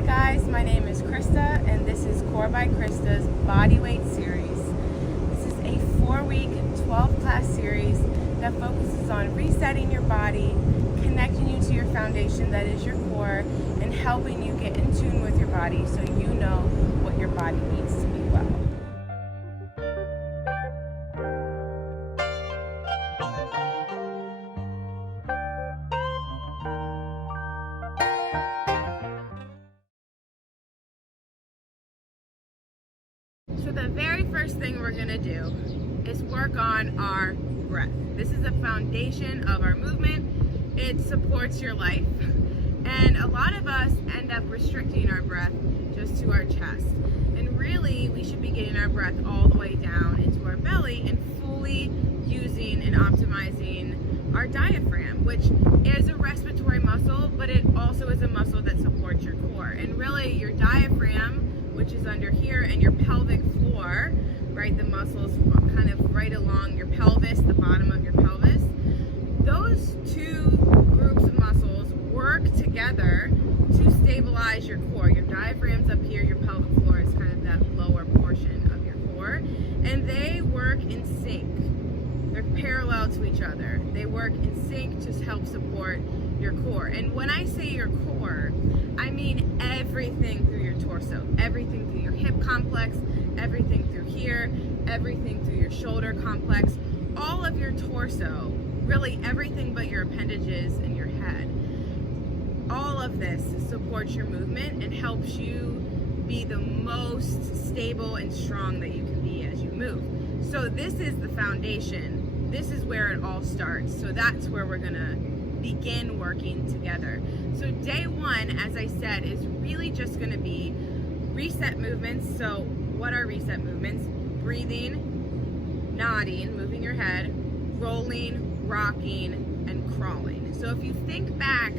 Hi guys, my name is Christa and this is Core by Christa's Bodyweight Series. This is a 4-week, 12-class series that focuses on resetting your body, connecting you to your foundation that is your core, and helping you get in tune with your body so you know what your body needs to be well. So the very first thing we're going to do is work on our breath. This is the foundation of our movement. It supports your life. And a lot of us end up restricting our breath just to our chest. And really, we should be getting our breath all the way down into our belly and fully using and optimizing our diaphragm, which is a respiratory muscle, but it also is a muscle that supports your core. And really, your diaphragm, which is under here, and your pelvic floor, right, the muscles kind of right along your pelvis, the bottom of your pelvis, those two groups of muscles work together to stabilize your core. Your diaphragm's up here, your pelvic floor is kind of that lower portion of your core, and they work in sync. They're parallel to each other. They work in sync to help support your core. And when I say your core, I mean everything through your torso, everything through your hip complex, everything through here, everything through your shoulder complex, all of your torso, really everything but your appendages and your head. All of this supports your movement and helps you be the most stable and strong that you can be as you move. So this is the foundation. This is where it all starts. So that's where we're gonna begin working together. So day one, as I said, is really just gonna be reset movements. So what are reset movements? Breathing, nodding, moving your head, rolling, rocking, and crawling. So if you think back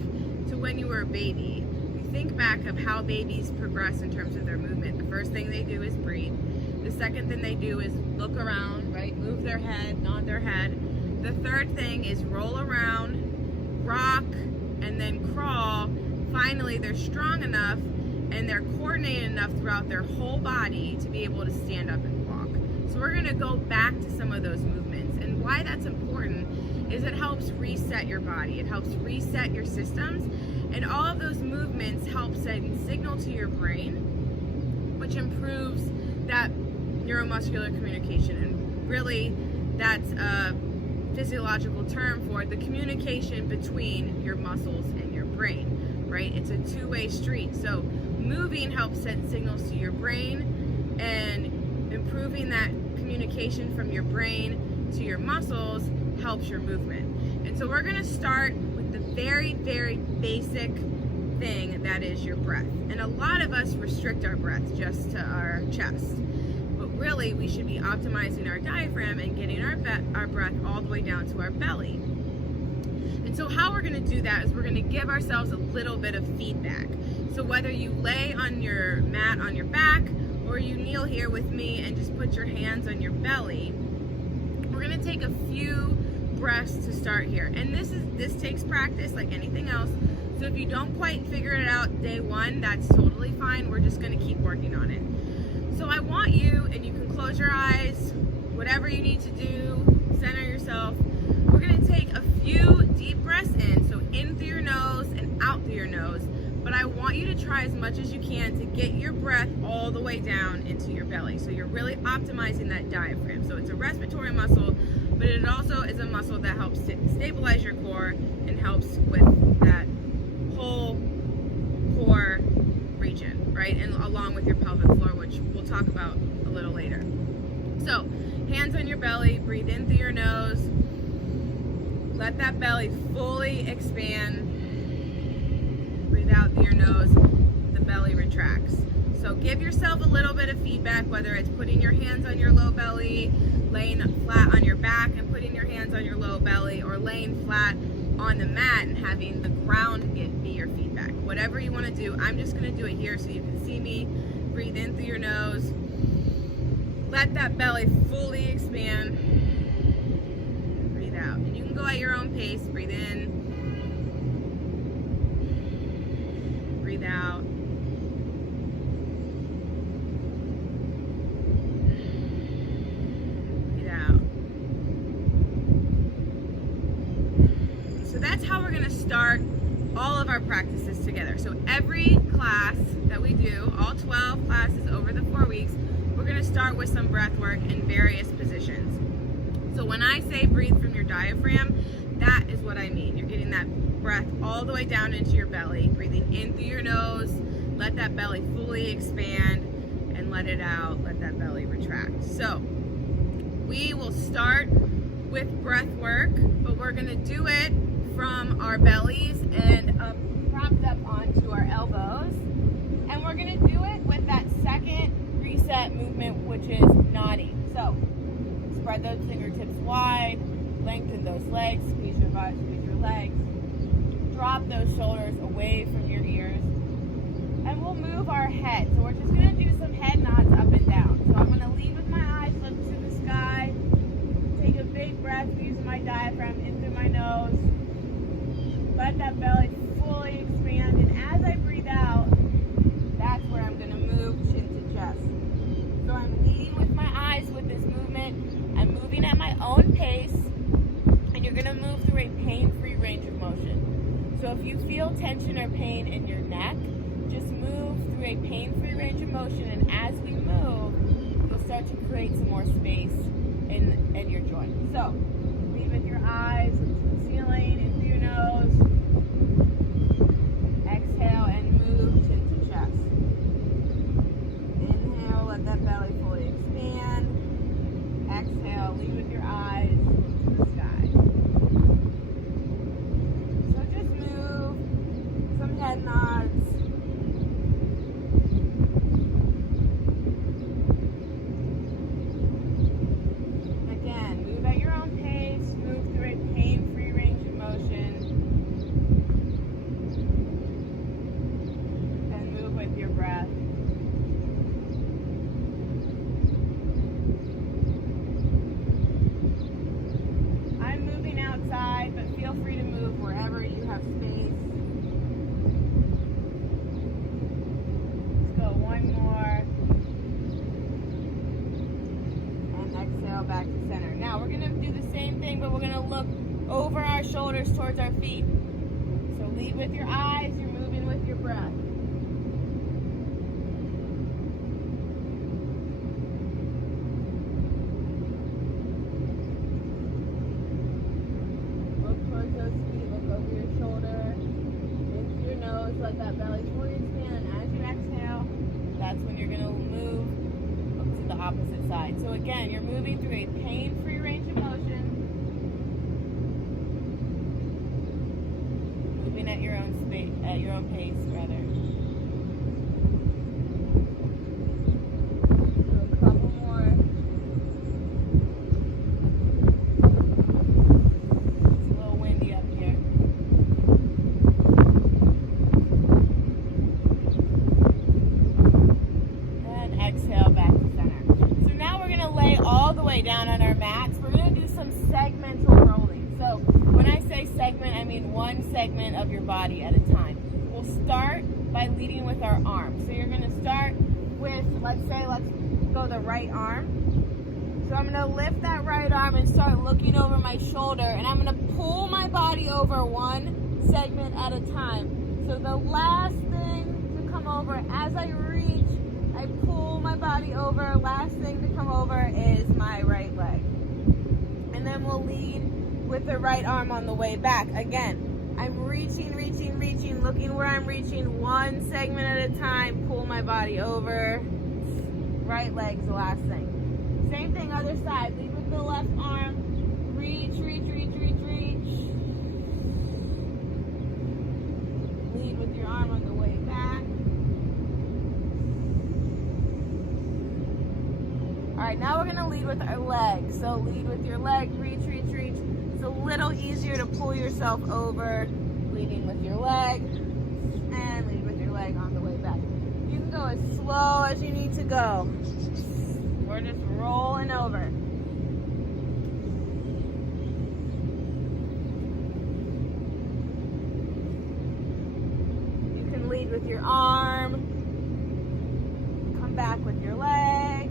to when you were a baby, you think back of how babies progress in terms of their movement. The first thing they do is breathe. The second thing they do is look around, right? Move their head, nod their head. The third thing is roll around, rock, and then crawl. Finally, they're strong enough and they're coordinated enough throughout their whole body to be able to stand up and walk. So we're gonna go back to some of those movements. And why that's important is it helps reset your body. It helps reset your systems. And all of those movements help send signal to your brain, which improves that neuromuscular communication. And really, that's a physiological term for the communication between your muscles and your brain, right? It's a two-way street. So moving helps send signals to your brain, and improving that communication from your brain to your muscles helps your movement. And so we're gonna start with the very, very basic thing that is your breath. And a lot of us restrict our breath just to our chest. But really, we should be optimizing our diaphragm and getting our breath all the way down to our belly. And so how we're gonna do that is we're gonna give ourselves a little bit of feedback. So whether you lay on your mat on your back, or you kneel here with me and just put your hands on your belly, we're gonna take a few breaths to start here. And this takes practice like anything else. So if you don't quite figure it out day one, that's totally fine. We're just gonna keep working on it. So I want you, and you can close your eyes, whatever you need to do, center yourself. We're gonna take a few deep breaths in, so in through your nose and out through your nose. But I want you to try as much as you can to get your breath all the way down into your belly. So you're really optimizing that diaphragm. So it's a respiratory muscle, but it also is a muscle that helps stabilize your core and helps with that whole core region, right? And along with your pelvic floor, which we'll talk about a little later. So hands on your belly, breathe in through your nose. Let that belly fully expand. Breathe out through your nose, the belly retracts. So give yourself a little bit of feedback, whether it's putting your hands on your low belly, laying flat on your back and putting your hands on your low belly, or laying flat on the mat and having the ground be your feedback. Whatever you want to do, I'm just going to do it here so you can see me. Breathe in through your nose. Let that belly fully expand. Breathe out. And you can go at your own pace. Breathe in. Breathe out. that's how we're gonna start all of our practices together. So every class that we do, all 12 classes over the 4 weeks, we're gonna start with some breath work in various positions. So when I say breathe from your diaphragm, that is what I mean. You're getting that breath all the way down into your belly, breathing in through your nose, let that belly fully expand, and let it out, let that belly retract. So we will start with breath work, but we're gonna do it from our bellies and propped up onto our elbows. And we're gonna do it with that second reset movement, which is nodding. So spread those fingertips wide, lengthen those legs, squeeze your butt, squeeze your legs. Drop those shoulders away from your ears. And we'll move our head. So we're just gonna do some head nods up and down. So I'm gonna lead with my eyes look to the sky. Take a big breath using my diaphragm in through my nose. Let that belly fully expand. And as I breathe out, that's where I'm gonna move chin to chest. So I'm leading with my eyes with this movement. I'm moving at my own pace. And you're gonna move through a pain-free range of motion. So if you feel tension or pain in your neck, just move through a pain-free range of motion, and as we move, you'll start to create some more space in your joint. So, lead with your eyes to the ceiling, in through your nose. Exhale and move chin to chest. Inhale, let that belly fully expand. Exhale, lead with your eyes to the sky. So just move, some head nods. Back to center. Now we're going to do the same thing, but we're going to look over our shoulders towards our feet. So lead with your eyes, you're moving with your breath. Look towards those feet, look over your shoulder, into your nose, let that belly fully expand, and as you exhale, that's when you're going to move to the opposite side. So again, you're moving through a pain-free range of motion, moving at your own space, at your own pace, rather. Do a couple more. It's a little windy up here. And exhale back to center. So now we're going to lay all the way down on our mats. We're going to do some segmental rolling. So when I say segment, I mean one segment of your body at a time. We'll start by leading with our arms. So you're going to start with, let's go the right arm. So I'm going to lift that right arm and start looking over my shoulder, and I'm going to pull my body over one segment at a time. So the last thing to come over, as I reach, I pull my body over. Last thing to come over is my right leg. And then we'll lead with the right arm on the way back. Again, I'm reaching, looking where I'm reaching, one segment at a time, pull my body over. Right leg's the last thing. Same thing, other side. Lead with the left arm. Reach. Lead with your arm on the way back. Alright, now we're going to lead with our leg. So lead with your leg, reach. It's a little easier to pull yourself over, leading with your leg, and lead with your leg on the way back. You can go as slow as you need to go. We're just rolling over. You can lead with your arm, come back with your leg.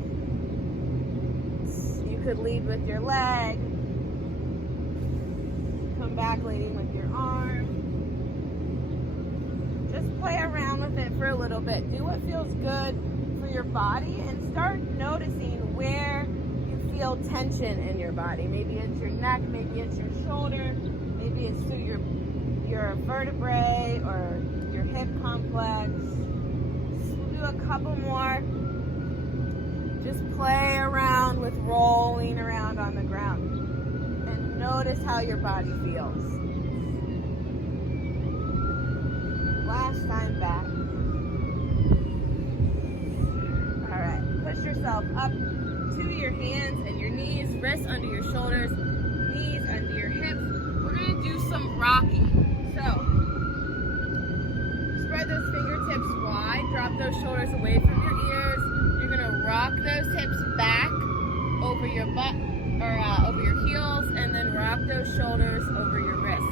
You could lead with your leg, come come back leading with your arm. Just play around with it for a little bit. Do what feels good for your body and start noticing where you feel tension in your body. Maybe it's your neck, maybe it's your shoulder, maybe it's through your vertebrae or your hip complex. We'll do a couple more. Just play around with rolling around on the ground and notice how your body feels. Last time back. All right, push yourself up to your hands and your knees, wrists under your shoulders, knees under your hips. We're gonna do some rocking. So, spread those fingertips wide, drop those shoulders away from your ears. You're gonna rock those hips back over your butt or over your heels, and then rock those shoulders over your wrists.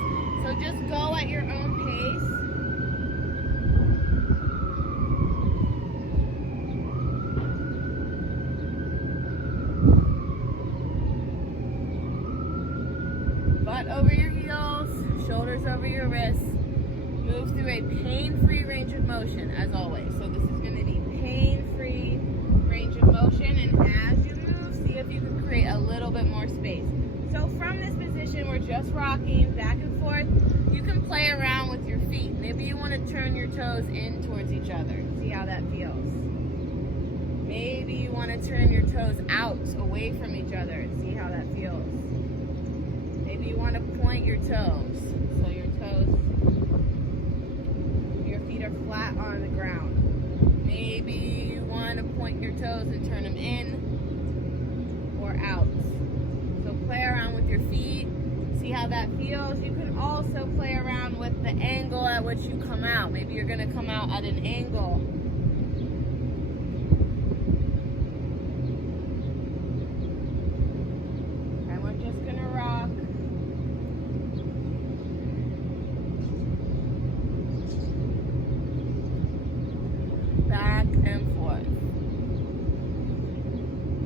So just go at your own pace. Butt over your heels, shoulders over your wrists. Move through a pain-free range of motion, as always. So this is going to be pain-free range of motion, and as you move, see if you can create a little bit more space. So from this position, we're just rocking back and forth. You can play around with your feet. Maybe you want to turn your toes in towards each other. See how that feels. Maybe you want to turn your toes out, away from each other. See how that feels. Maybe you want to point your toes. So your feet are flat on the ground. Maybe you want to point your toes and turn them in or out. So play around with your feet. See how that feels. You can also play around with the angle at which you come out. Maybe you're going to come out at an angle. And we're just going to rock. Back and forth.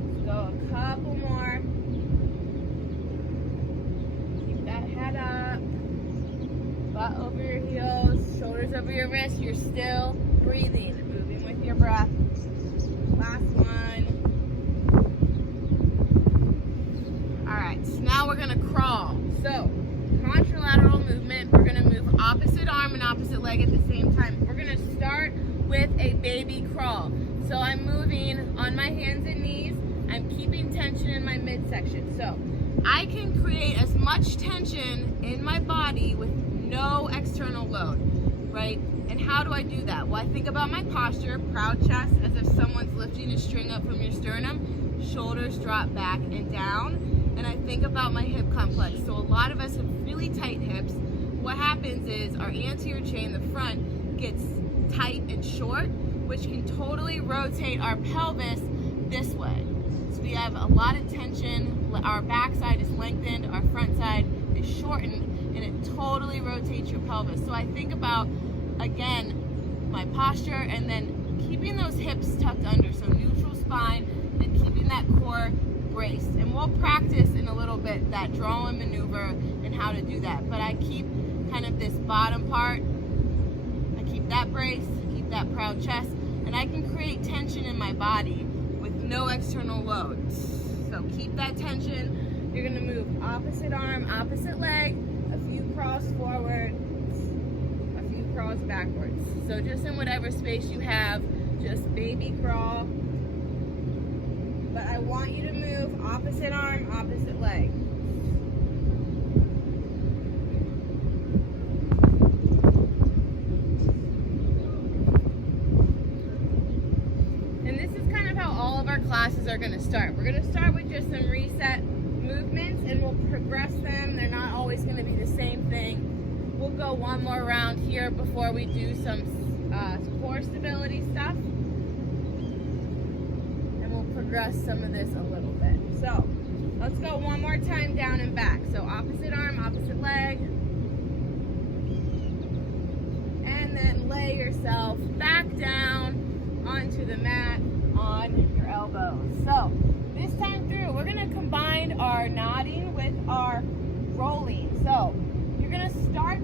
Let's go a couple more. Keep that head up. Butt over your heels, shoulders over your wrists. You're still breathing, moving with your breath. Last one. Alright, so now we're gonna crawl. So, contralateral movement. We're gonna move opposite arm and opposite leg at the same time. We're gonna start with a baby crawl. So I'm moving on my hands and knees. I'm keeping tension in my midsection. So I can create as much tension in my body with no external load, right? And how do I do that? Well, I think about my posture, proud chest, as if someone's lifting a string up from your sternum, shoulders drop back and down, and I think about my hip complex. So a lot of us have really tight hips. What happens is our anterior chain, the front, gets tight and short, which can totally rotate our pelvis this way. So we have a lot of tension, our back side is lengthened, our front side is shortened, and it totally rotates your pelvis. So I think about, again, my posture and then keeping those hips tucked under, so neutral spine, and keeping that core braced. And we'll practice in a little bit that draw and maneuver and how to do that. But I keep kind of this bottom part, keep that brace, keep that proud chest, and I can create tension in my body with no external load. So keep that tension. You're gonna move opposite arm, opposite leg, a few crawls forward, a few crawls backwards. So just in whatever space you have, just baby crawl. But I want you to move opposite arm, opposite leg. Classes are going to start. We're going to start with just some reset movements and we'll progress them. They're not always going to be the same thing. We'll go one more round here before we do some core stability stuff. And we'll progress some of this a little bit. So let's go one more time down and back. So opposite arm, opposite leg. And then lay yourself back down onto the mat on your elbows. So this time through, we're going to combine our nodding with our rolling. So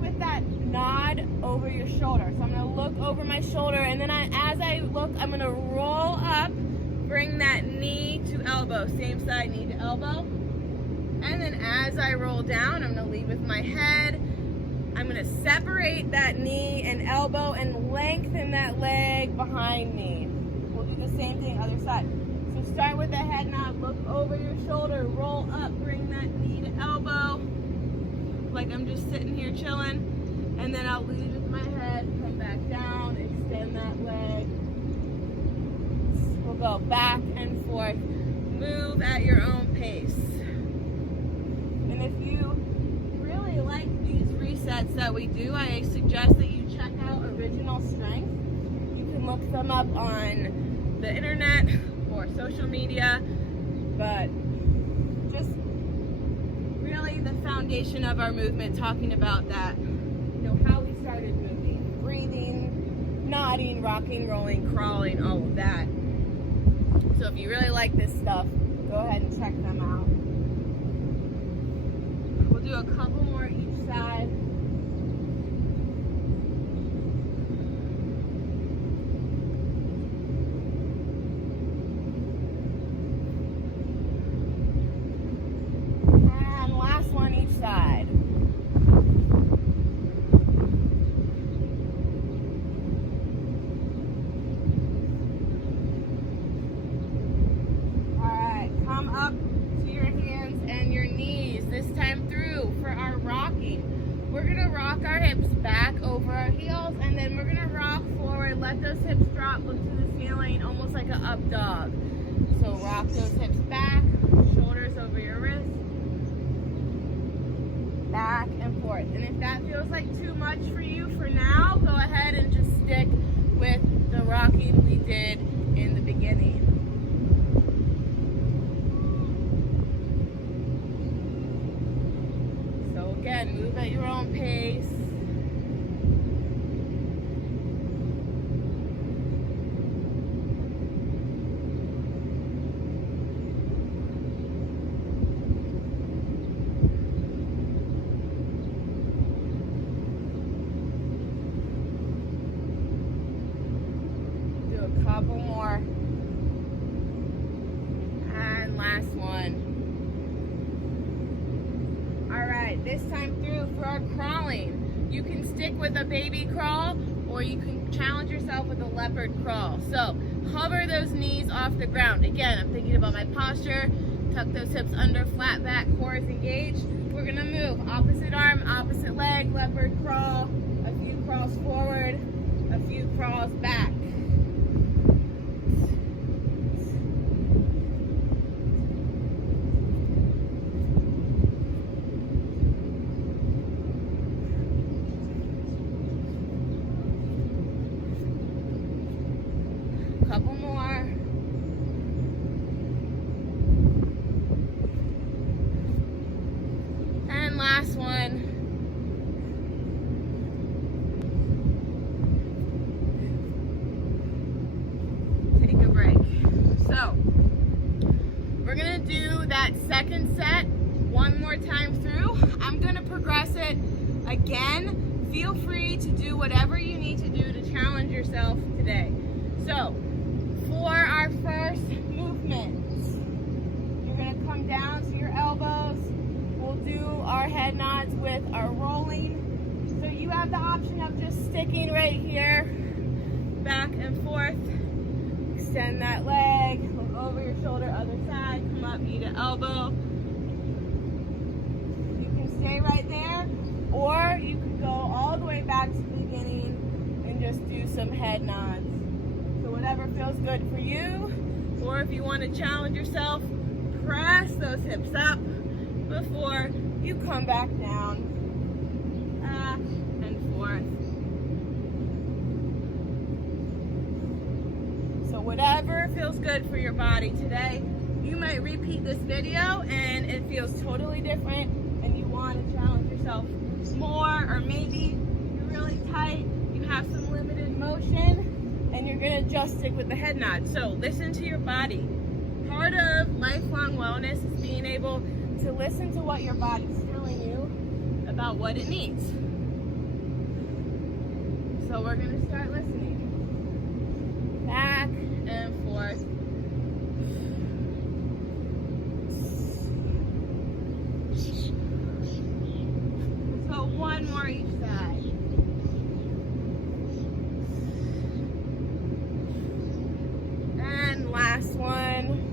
with that nod over your shoulder. So I'm going to look over my shoulder, and then as I look, I'm going to roll up, bring that knee to elbow, same side, knee to elbow. And then as I roll down, I'm going to lead with my head. I'm going to separate that knee and elbow and lengthen that leg behind me. We'll do the same thing other side. So start with the head nod, look over your shoulder, roll up, bring that knee to elbow, like I'm just sitting here chilling. And then I'll lead with my head, come back down, extend that leg. We'll go back and forth. Move at your own pace. And if you really like these resets that we do, I suggest that you check out Original Strength. You can look them up on the internet or social media, but just really the foundation of our movement, talking about that, how we started moving, breathing, nodding, rocking, rolling, crawling, all of that. So if you really like this stuff, go ahead and check them out. We'll do a couple more each side. And last one each side. Come up to your hands and your knees. This time through for our rocking. We're going to rock our hips back over our heels, and then we're going to rock forward. Let those hips drop into the ceiling, almost like an up dog. So rock those hips back, shoulders over your wrists, back and forth. And if that feels like too much for you for now, go ahead and just stick with the rocking we did in the beginning. Again, move at your own pace. Do a couple more. And last one. Alright, this time through for our crawling. You can stick with a baby crawl, or you can challenge yourself with a leopard crawl. So, hover those knees off the ground. Again, I'm thinking about my posture. Tuck those hips under, flat back, core is engaged. We're going to move opposite arm, opposite leg, leopard crawl. A few crawls forward, a few crawls back. Couple more. And last one. Take a break. So, we're going to do that second set one more time through. I'm going to progress it again. Feel free to do whatever you need to do to challenge yourself today. So, for our first movement, you're going to come down to your elbows. We'll do our head nods with our rolling. So you have the option of just sticking right here, back and forth. Extend that leg, look over your shoulder, other side, come up, knee to elbow. You can stay right there, or you can go all the way back to the beginning and just do some head nods. Whatever feels good for you, or if you want to challenge yourself, press those hips up before you come back down, back and forth. So whatever feels good for your body today. You might repeat this video and it feels totally different and you want to challenge yourself more, or maybe you're really tight, you have some limited motion, and you're going to just stick with the head nod. So listen to your body. Part of lifelong wellness is being able to listen to what your body's telling you about what it needs. So we're going to start listening. Back and forth. So one more each side. And last one.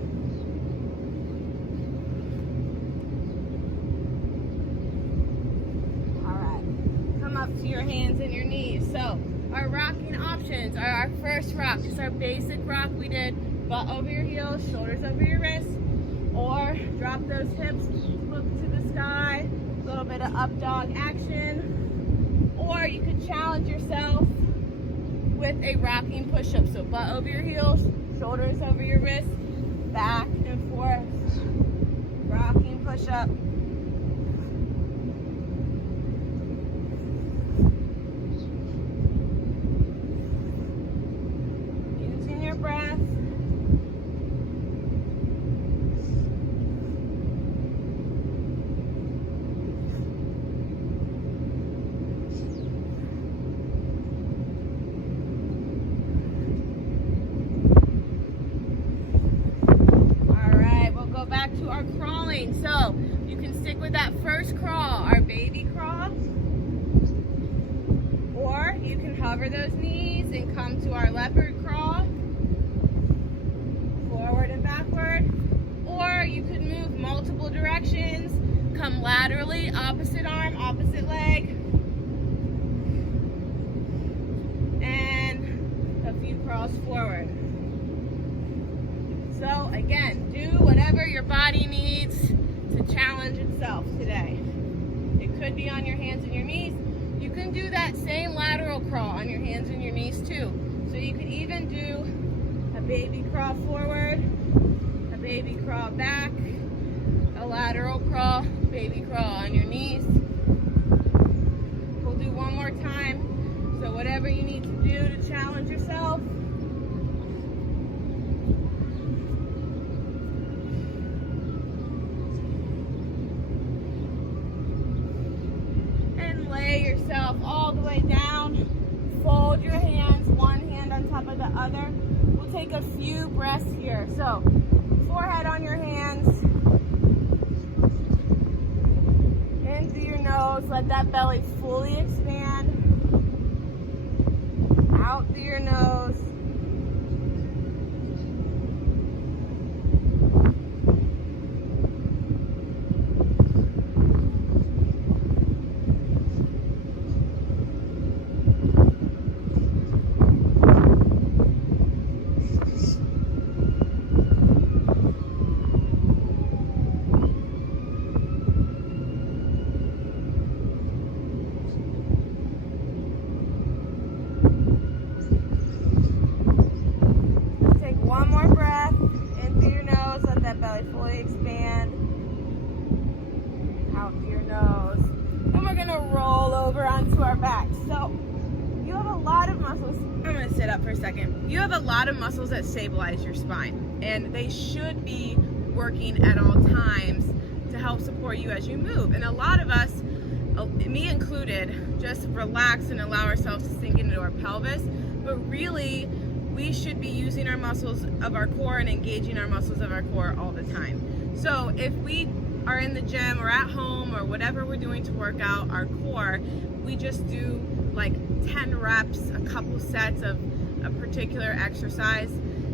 To your hands and your knees. So our rocking options are our first rock, just our basic rock we did, butt over your heels, shoulders over your wrists, or drop those hips, look to the sky, a little bit of up dog action, or you could challenge yourself with a rocking push-up. So butt over your heels, shoulders over your wrists, back and forth, rocking push-up. Breath. All right, we'll go back to our crawling. So you can stick with that first crawl, our baby crawl, or you can hover those knees and come to our leopard crawl. Forward and backward, or you could move multiple directions, come laterally, opposite arm, opposite leg, and a few crawls forward. So again, do whatever your body needs to challenge itself today. It could be on your hands and your knees. You can do that same lateral crawl on your hands and your knees too. So you could even do a baby crawl forward, a baby crawl back, a lateral crawl, baby crawl on your knees. We'll do one more time. So whatever you need to do to challenge yourself. And lay yourself all the way down. Fold your hands, one hand on top of the other. We'll take a few breaths here. So, forehead on your hands. In through your nose, let that belly fully expand. Out through your nose. Fully expand out through your nose. And we're going to roll over onto our back. So you have a lot of muscles. I'm going to sit up for a second. You have a lot of muscles that stabilize your spine, and they should be working at all times to help support you as you move. And a lot of us, me included, just relax and allow ourselves to sink into our pelvis, but really we should be using our muscles of our core and engaging our muscles of our core all the time. So if we are in the gym or at home or whatever we're doing to work out our core, we just do like 10 reps, a couple sets of a particular exercise.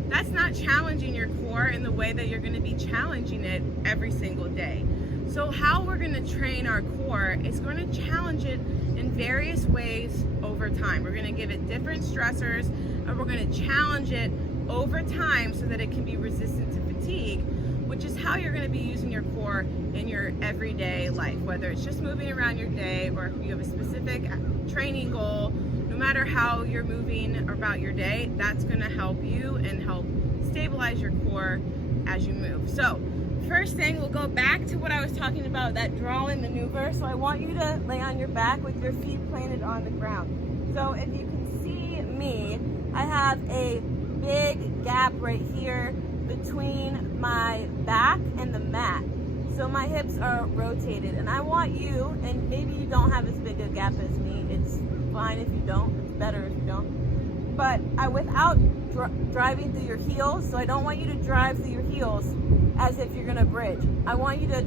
That's not challenging your core in the way that you're going to be challenging it every single day. So how we're going to train our core is going to challenge it in various ways over time. We're going to give it different stressors, and we're going to challenge it over time so that it can be resistant to fatigue, which is how you're going to be using your core in your everyday life, whether it's just moving around your day or if you have a specific training goal. No matter how you're moving about your day, that's going to help you and help stabilize your core as you move. So first thing, we'll go back to what I was talking about, that drawing maneuver. So I want you to lay on your back with your feet planted on the ground. So if you can see me, I have a big gap right here between my back and the mat. So my hips are rotated, and I want you, and maybe you don't have as big a gap as me, it's fine if you don't, it's better if you don't. But without driving through your heels, so I don't want you to drive through your heels as if you're gonna bridge. I want you to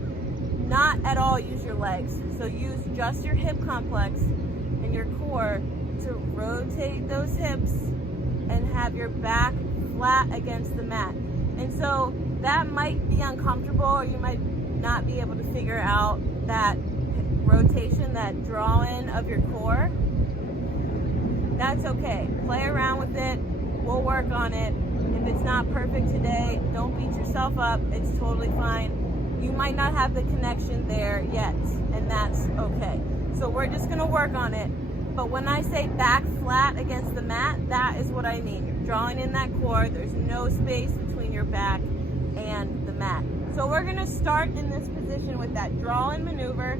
not at all use your legs. So use just your hip complex and your core to rotate those hips and have your back flat against the mat. And so that might be uncomfortable, or you might not be able to figure out that rotation, that draw-in of your core. That's okay. Play around with it. We'll work on it. If it's not perfect today, don't beat yourself up. It's totally fine. You might not have the connection there yet, and that's okay. So we're just gonna work on it. But when I say back flat against the mat, that is what I mean. You're drawing in that core. There's no space between your back and the mat. So we're gonna start in this position with that draw-in maneuver.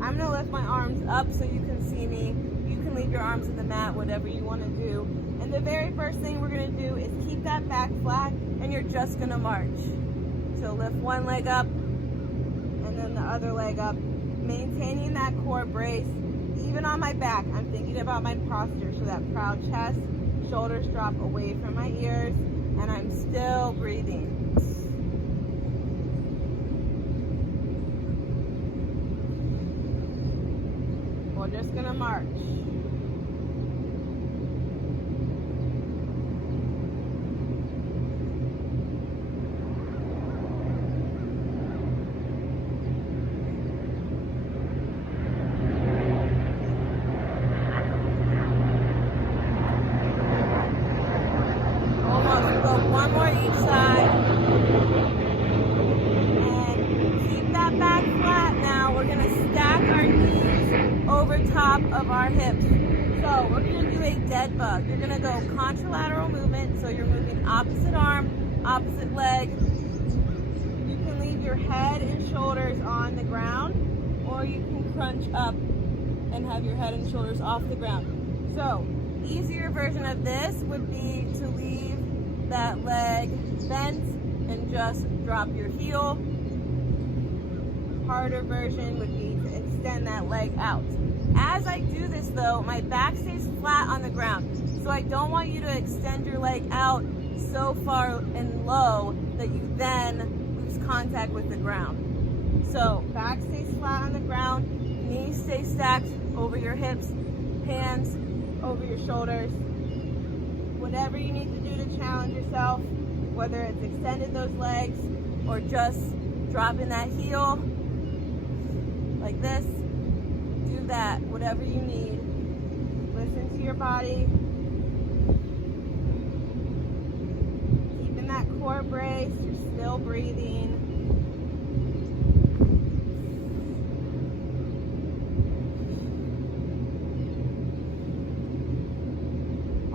I'm gonna lift my arms up so you can see me. You can leave your arms on the mat, whatever you wanna do. And the very first thing we're gonna do is keep that back flat, and you're just gonna march. So lift one leg up, and then the other leg up, maintaining that core brace. Even on my back, I'm thinking about my posture, so that proud chest, shoulders drop away from my ears, and I'm still breathing. We're just gonna march. One more each side. And keep that back flat now. We're gonna stack our knees over top of our hips. So we're gonna do a dead bug. You're gonna go contralateral movement, so you're moving opposite arm, opposite leg. You can leave your head and shoulders on the ground, or you can crunch up and have your head and shoulders off the ground. So, easier version of this would be to leave that leg bent and just drop your heel. Harder version would be to extend that leg out. As I do this though, my back stays flat on the ground. So I don't want you to extend your leg out so far and low that you then lose contact with the ground. So back stays flat on the ground, knees stay stacked over your hips, hands over your shoulders. Whatever you need to do to challenge yourself, whether it's extending those legs or just dropping that heel like this, do that, whatever you need. Listen to your body. Keeping that core brace, you're still breathing.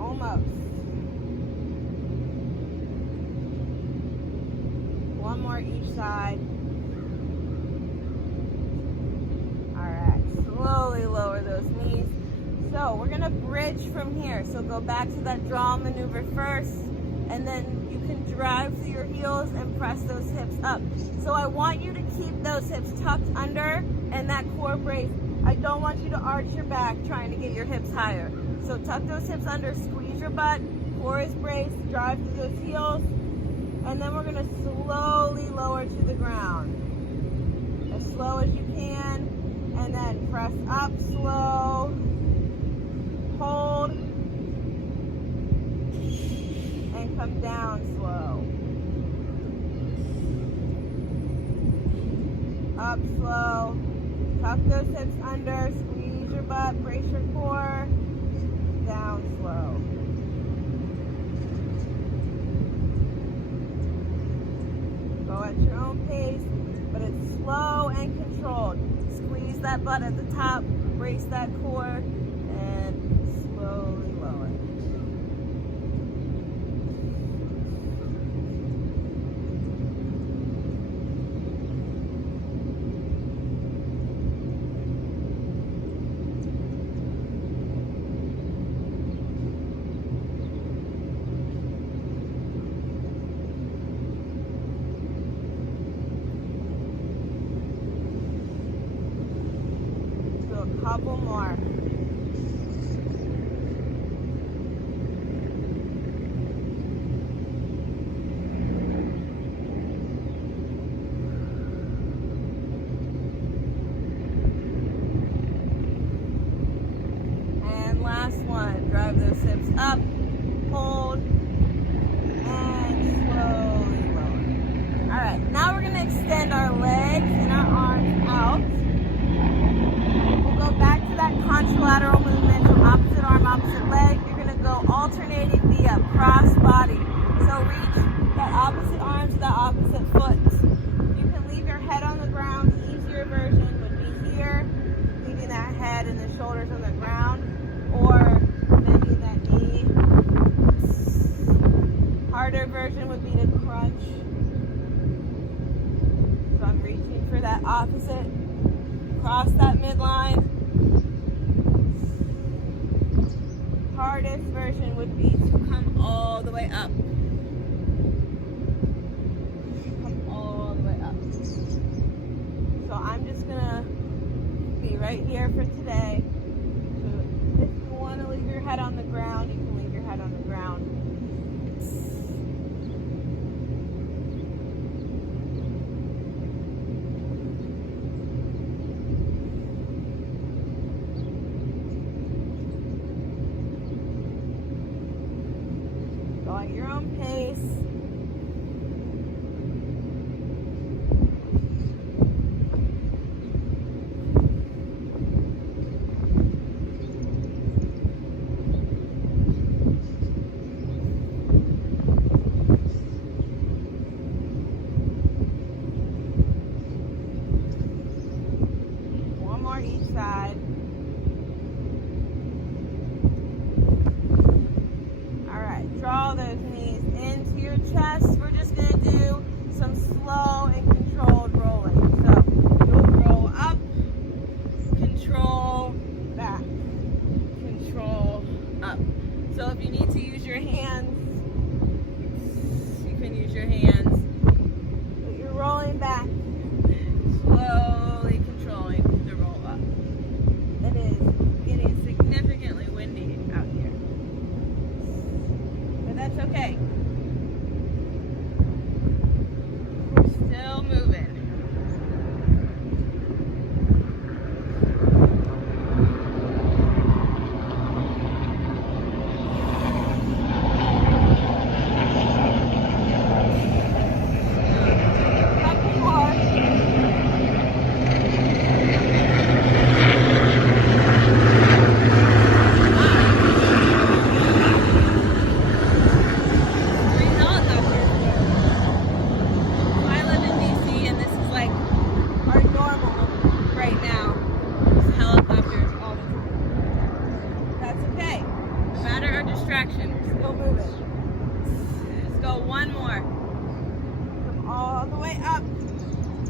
Almost. One more each side. All right, slowly lower those knees. So we're gonna bridge from here. So go back to that draw maneuver first, and then you can drive through your heels and press those hips up. So I want you to keep those hips tucked under and that core brace. I don't want you to arch your back trying to get your hips higher. So tuck those hips under, squeeze your butt, core is braced, drive through those heels, and then we're gonna slowly lower to the ground. As slow as you can, and then press up slow, hold, and come down slow. Up slow, tuck those hips under, squeeze your butt, brace your core, down slow. Go at your own pace, but it's slow and controlled. Squeeze that butt at the top, brace that core, and slowly lower. Couple more. contralateral movement, so opposite arm, opposite leg. You're going to go alternating via cross body. So reach that opposite arm to the opposite foot. You can leave your head on the ground. The easier version would be here, leaving that head and the shoulders on the ground, or bending that knee. Harder version would be to crunch. So I'm reaching for that opposite, cross that midline. Hardest version would be to come all the way up. Come all the way up. So I'm just gonna be right here for today. So if you want to leave your head on the ground, you can leave your head on the ground. Go at your own pace. One more each side. Draw those knees into your chest. We're just going to do some slow and controlled rolling. So you'll roll up, control, back, control, up. So if you need to use your hands, you can use your hands. But you're rolling back, slowly controlling the roll up. It is getting significantly windy out here. That's okay. We're still moving. Couple more. Still moving. Let's go one more. Come all the way up.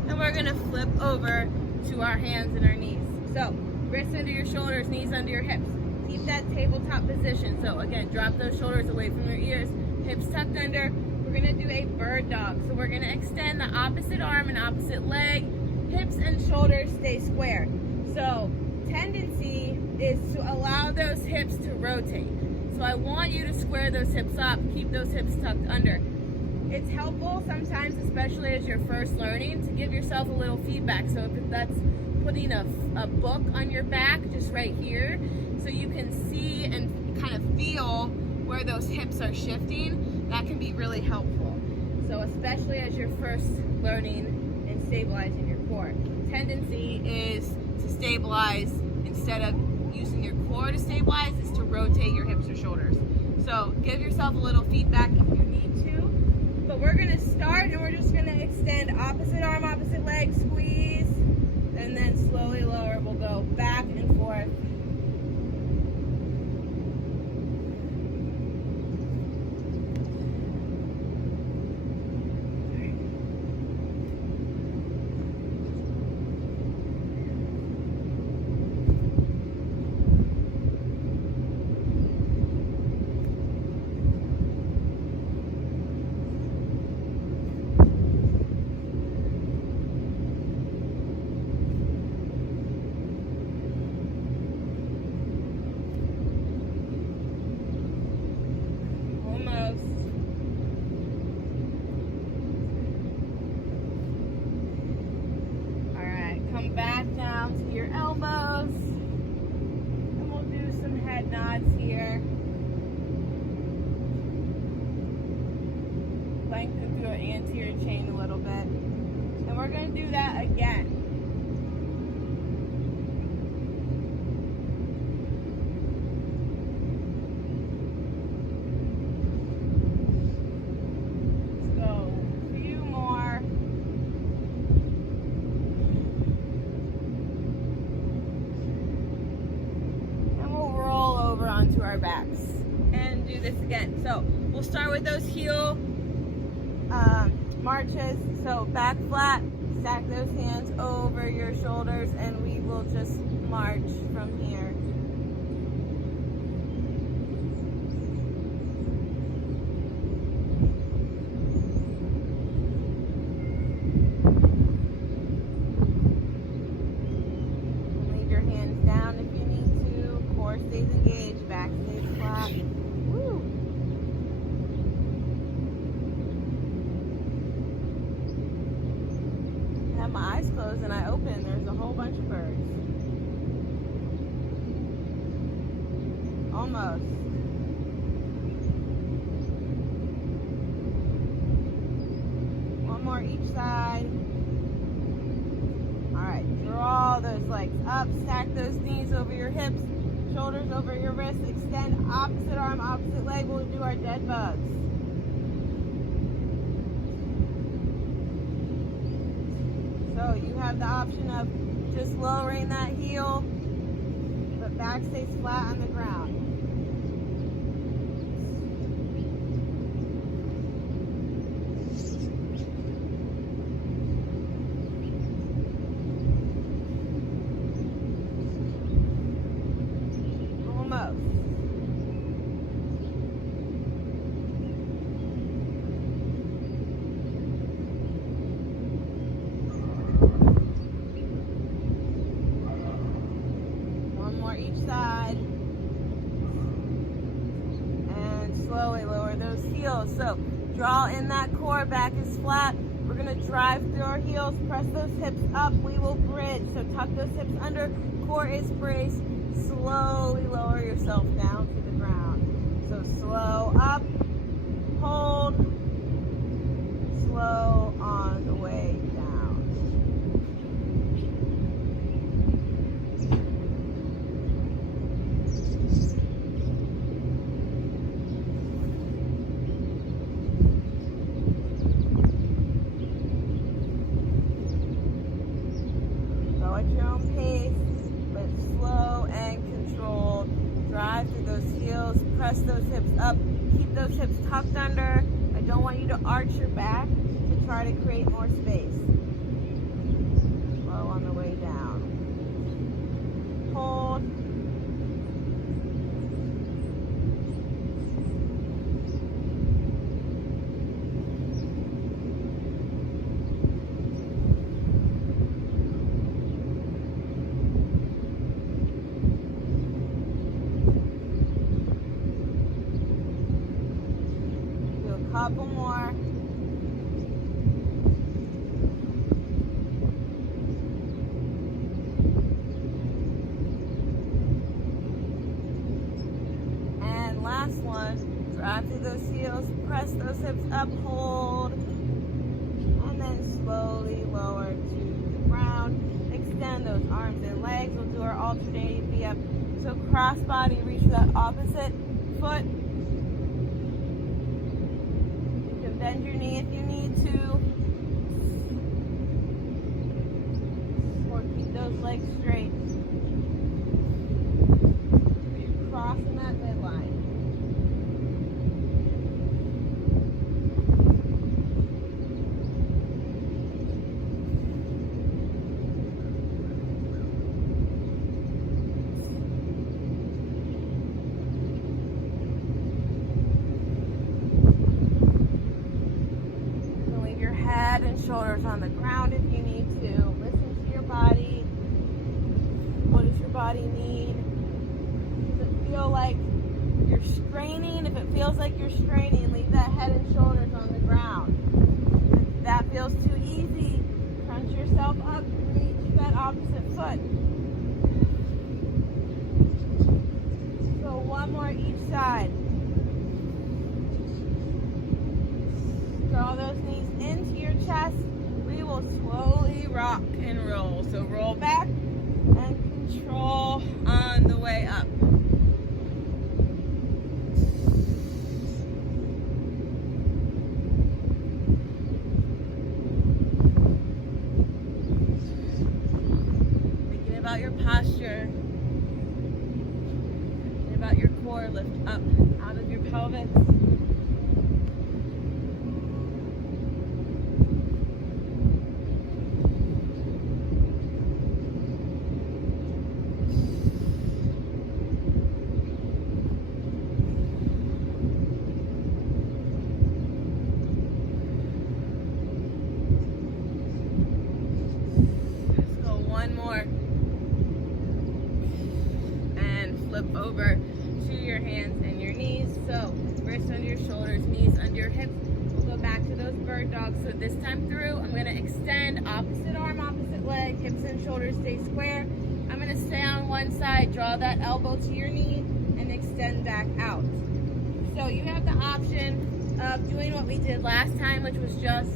And we're going to flip over to our hands and our knees. So wrists under your shoulders, knees under your hips. Keep that tabletop position. So again, drop those shoulders away from your ears, hips tucked under. We're going to do a bird dog. So we're going to extend the opposite arm and opposite leg. Hips and shoulders stay square. So tendency is to allow those hips to rotate. So I want you to square those hips up, keep those hips tucked under. It's helpful sometimes, especially as you're first learning, to give yourself a little feedback. So if that's putting a book on your back, just right here, so you can see and kind of feel where those hips are shifting, that can be really helpful. So especially as you're first learning and stabilizing your core. Tendency is to stabilize instead of using your core to stabilize, is to rotate your hips or shoulders. So give yourself a little feedback if you need to. But we're going to start and we're just going to extend opposite arm, opposite leg, squeeze, and then slowly lower. We'll go back and forth. Back down to your elbows, and we'll do some head nods here. Lengthen through our anterior chain a little bit, and we're going to do that again. We'll start with those heel marches. So back flat, stack those hands over your shoulders, and we will just march from here. Leave your hands down if you need to. Core stays engaged, back stays flat. Woo. I have my eyes closed and I open, there's a whole bunch of birds. Almost. One more each side. Alright, draw those legs up, stack those knees over your hips, shoulders over your wrists, extend opposite arm, opposite leg. We'll do our dead bugs. So you have the option of just lowering that heel, but back stays flat on the ground. Almost. One more each side. And slowly lower those heels. So draw in that core, back is flat. We're gonna drive through our heels, press those hips up. We will bridge. So tuck those hips under, core is braced. Slowly lower yourself down to the ground. So slow up, hold, slow on the way down. Go at your own pace, but slow and controlled. Drive through those heels, press those hips up, keep those hips tucked under. I don't want you to arch your back to try to create more space. Slow on the way down. Hold. Couple more. And last one. Drive through those heels, press those hips up, hold, and then slowly lower to the ground. Extend those arms and legs. We'll do our alternating V-up. So cross body, reach for that opposite foot. Bend your knee if you need to, or keep those legs straight. You're crossing that midline. Head and shoulders on the ground if you need to. Listen to your body. What does your body need? Does it feel like you're straining? If it feels like you're straining, leave that head and shoulders on the ground. If that feels too easy, crunch yourself up and reach that opposite foot. So one more each side. Draw those knees into your chest. We will slowly rock and roll. So roll back and control on the way up. Thinking about your posture. Thinking about your core. Lift up out of your pelvis. wrists under your shoulders, knees under your hips. We'll go back to those bird dogs. So this time through, I'm gonna extend opposite arm, opposite leg, hips and shoulders stay square. I'm gonna stay on one side, draw that elbow to your knee, and extend back out. So you have the option of doing what we did last time, which was just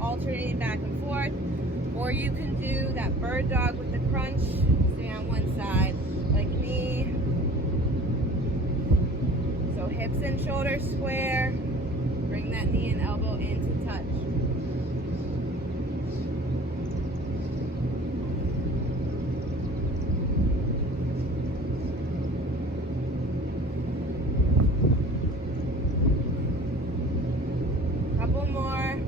alternating back and forth, or you can do that bird dog with the crunch, stay on one side, like me. So hips and shoulders square, bring that knee and elbow into touch. Couple more.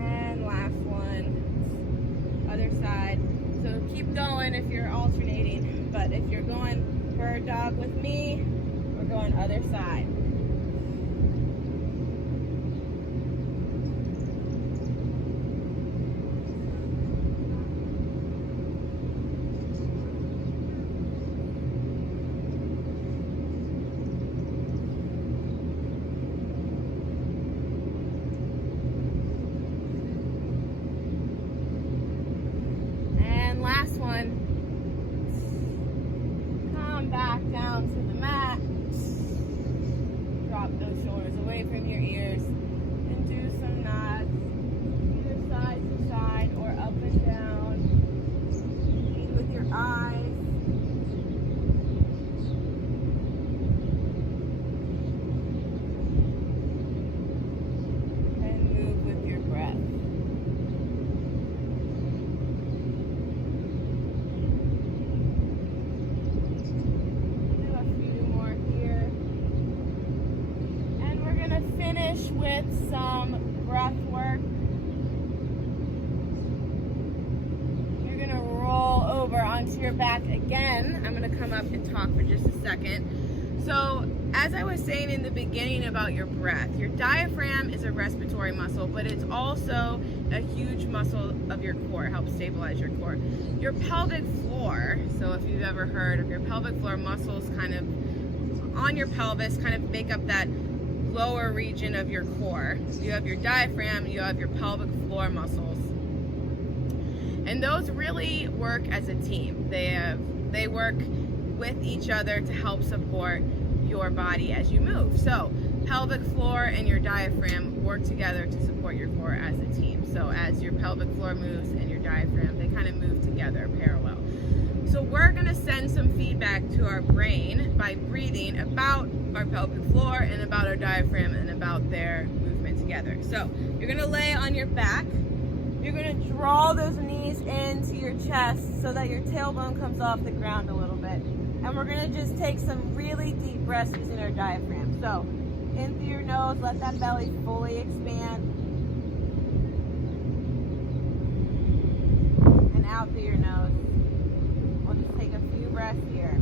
And last one. Other side. So keep going if you're alternating. But if you're going bird dog with me, we're going other side. Last one, come back down to the mat, drop those shoulders away from your ears, and do some nods, either side to side or up and down, lead with your eyes, and move with your breath. Finish with some breath work. You're gonna roll over onto your back again. I'm gonna come up and talk for just a second. So, as I was saying in the beginning about your breath, your diaphragm is a respiratory muscle, but it's also a huge muscle of your core. It helps stabilize your core. Your pelvic floor, so if you've ever heard of your pelvic floor muscles kind of on your pelvis, kind of make up that lower region of your core. You have your diaphragm, you have your pelvic floor muscles. And those really work as a team. They work with each other to help support your body as you move. So pelvic floor and your diaphragm work together to support your core as a team. So as your pelvic floor moves and your diaphragm, they kind of move together parallel. So we're gonna send some feedback to our brain by breathing about our pelvic floor and about our diaphragm and about their movement together. So you're gonna lay on your back. You're gonna draw those knees into your chest so that your tailbone comes off the ground a little bit. And we're gonna just take some really deep breaths using our diaphragm. So in through your nose, let that belly fully expand. And out through your nose. We'll just take a few breaths here.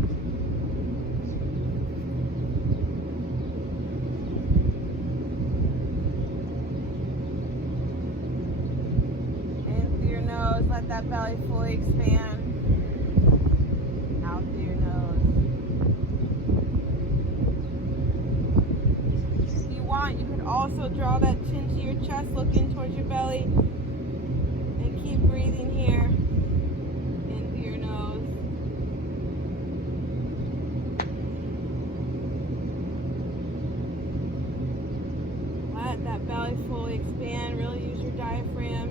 In through your nose, let that belly fully expand. Out through your nose. If you want, you could also draw that chin to your chest, look in towards your belly, and keep breathing here. Let that belly fully expand. Really use your diaphragm.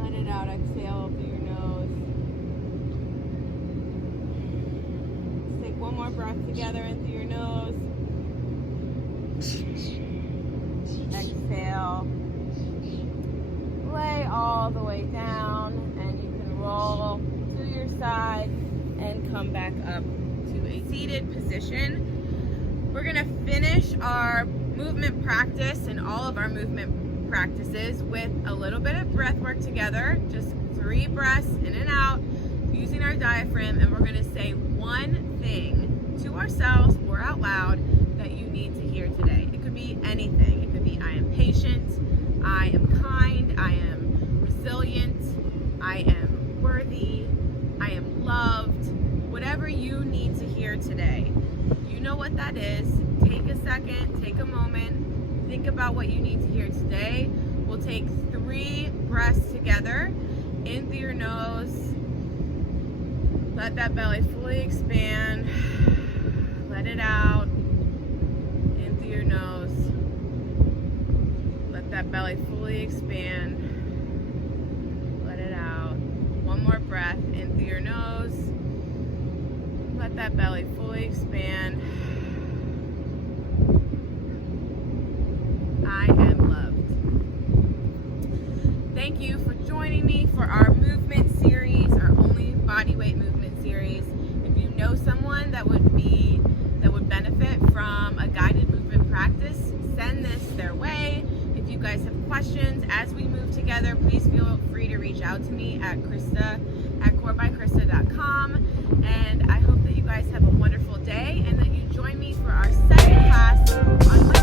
Let it out. Exhale through your nose. Let's take one more breath together in through your nose. Exhale. Lay all the way down, and you can roll to your side and come back up to a seated position. We're gonna finish our movement practice and all of our movement practices with a little bit of breath work together, just 3 breaths in and out, using our diaphragm, and we're gonna say one thing to ourselves or out loud that you need to hear today. It could be anything. It could be, I am patient, I am kind, I am resilient, I am worthy, I am loved, whatever you need to hear today. what that is, take a second, take a moment, think about what you need to hear today. We'll take 3 breaths together. In through your nose. Let that belly fully expand. Let it out. In through your nose. Let that belly fully expand. Let it out. One more breath. In through your nose. Let that belly fully expand. I am loved. Thank you for joining me for our movement series, our only bodyweight movement series. If you know someone that would benefit from a guided movement practice, send this their way. If you guys have questions as we move together, please feel free to reach out to me at Christa at corebychrista.com. And I hope that you guys have a wonderful day and that you join me for our second class on Wednesday.